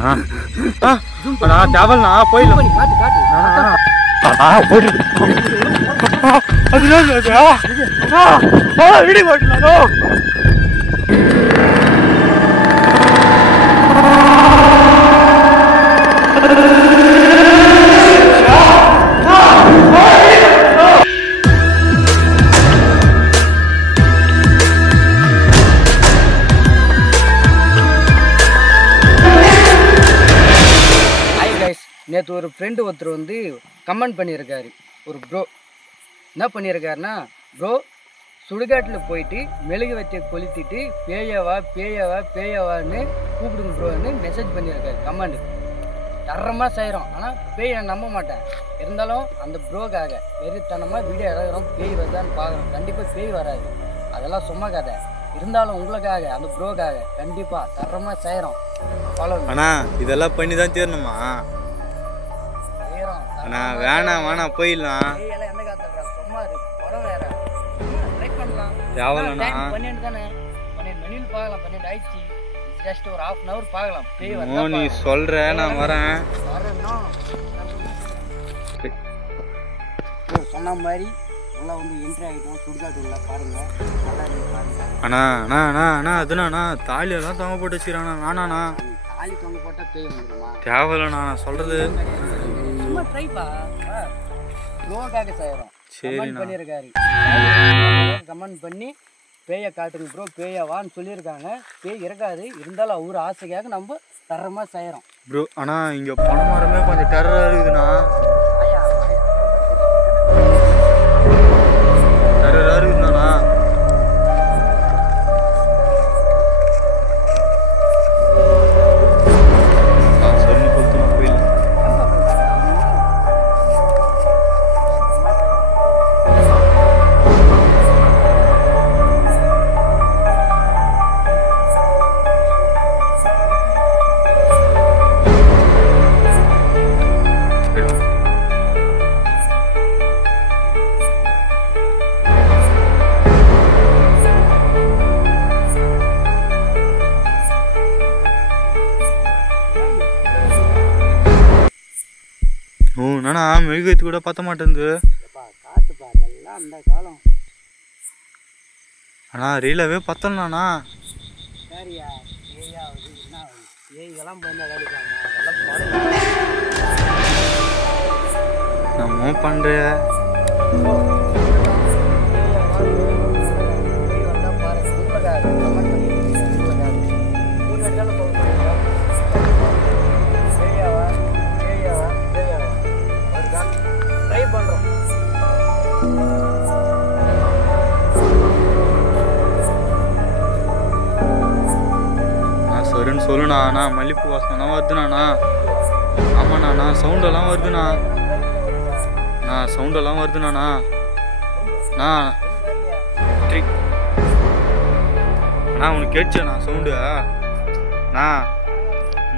அண்ணா அண்ணா தேவல்ண்ணா போயிடலாம் காட்டு காட்டு வீடியோ போட்டுலாம் நேற்று ஒரு ஃப்ரெண்டு ஒருத்தர் வந்து கமெண்ட் பண்ணியிருக்காரு. ஒரு ப்ரோ என்ன பண்ணியிருக்காருன்னா, ப்ரோ சுடுகாட்டில் போயிட்டு மெழுகு வச்சை கொளுத்திட்டு பேயவா பேயவா பேயவான்னு கூப்பிடுங்க ப்ரோன்னு மெசேஜ் பண்ணியிருக்காரு. கமெண்ட் தரமாக செய்கிறோம். ஆனால் பேய் நான் நம்ப மாட்டேன். இருந்தாலும் அந்த ப்ரோக்காக வெறித்தனமாக வீடியோ இறங்குறோம். பேய் வருதான்னு பார்க்குறோம். கண்டிப்பாக பேய் வராது, அதெல்லாம் சும்மா கதை. இருந்தாலும் உங்களுக்காக அந்த ப்ரோக்காக கண்டிப்பாக தரமாக செய்கிறோம். ஃபாலோ. ஆனால் இதெல்லாம் பண்ணி தான் தீரணுமா? அண்ணா வேணாம் வேணாம் போயிடலாம். தேவலண்ணா 12 தானே, 12 மணிக்கு பார்க்கலாம். 12 ஆயிடுச்சு. ஜஸ்ட் ஒரு 1/2 hour பார்க்கலாம். பேய் வரணும். நீ சொல்ற, நான் வரேன். சொன்ன மாதிரி எல்லாம் வந்து என்ட்ரி ஆகிட்டோம். சுடுகாட்டுல பாருங்க, நல்லா இருக்கு பாருங்க. அண்ணா அண்ணா அண்ணா அண்ணா அதுண்ணா தாலியெல்லாம் தொங்க போட்டு வச்சுக்கிறாண்ணா. வேணாண்ணா தாலி தொங்க போட்டால் பேய் வந்துடுமா? தேவலண்ணா நான் சொல்றது சும்மா ட்ரைப்பா. ப்ரோக்காக செய்கிறோம். சரி பண்ணியிருக்காரு. கமெண்ட் பண்ணி பேயை காட்டுங்க ப்ரோ, பேயவான்னு சொல்லியிருக்காங்க. பேய் இருக்காது, இருந்தாலும் அவர் ஆசைக்காக நம்ம தரமாக செய்கிறோம் ப்ரோ. ஆனால் இங்கே பனை மரமே கொஞ்சம் டெரராக இருக்குதுண்ணா. டெரராக இருக்குதுண்ணா. சொல்லி கொடுத்து நான் போயிடலாம். நானா மெழுகுவத்தி கூட பத்த மாட்டேங்குது. காட்டுப்பா, அதெல்லாம் அந்த காலம். அண்ணா ரீலாவே பத்தலண்ணா. சரியா ஏயாவது என்ன ஆகுது? ஏய்கெல்லாம் பண்ண வேலைக்காங்க. அதெல்லாம் நம்ம பண்ணுற ட்ரை பண்ணுறோம். சரின்னு சொல்லுண்ணா. அண்ணா மல்லிப்பூ வாசனெல்லாம் வருதுண்ணா. ஆமாண்ணா சவுண்டெல்லாம் வருதுண்ணா. சவுண்டெல்லாம் வருதுண்ணா. அண்ணா உனக்கு கேட்டுச்சண்ணா சவுண்டு? அண்ணா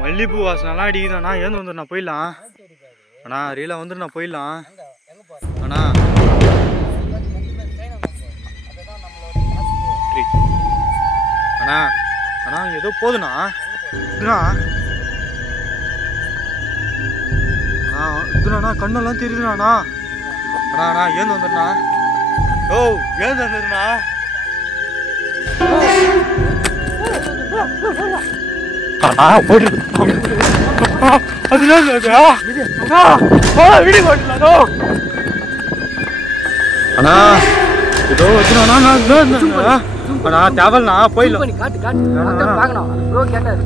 மல்லிப்பூ வாசனெல்லாம் அடிக்குதாண்ணா. ஏந்து வந்துடுண்ணா போயிடலாம். அண்ணா ரீலா வந்துடுண்ணா போயிடலாம். அண்ணா அண்ணா அண்ணா ஏதோ போதுண்ணா. இதுண்ணா அண்ணா இதுண்ணா கண்ணெல்லாம் தெரியுதுண்ணா. அண்ணா அண்ணா ஏந்து வந்துடுண்ணா. ஓ ஏந்து வந்துடுண்ணா. அண்ணா ஏதோ வச்சுண்ணா. அண்ணா தேவல்ண்ணா போயிடலாம். காட்டு காட்டு பார்க்கணும். ப்ரோ கேட்டாரு.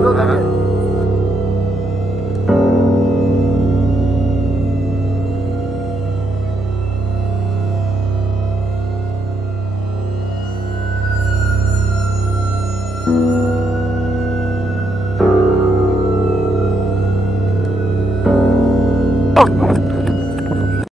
ப்ரோ கேட்டாரு.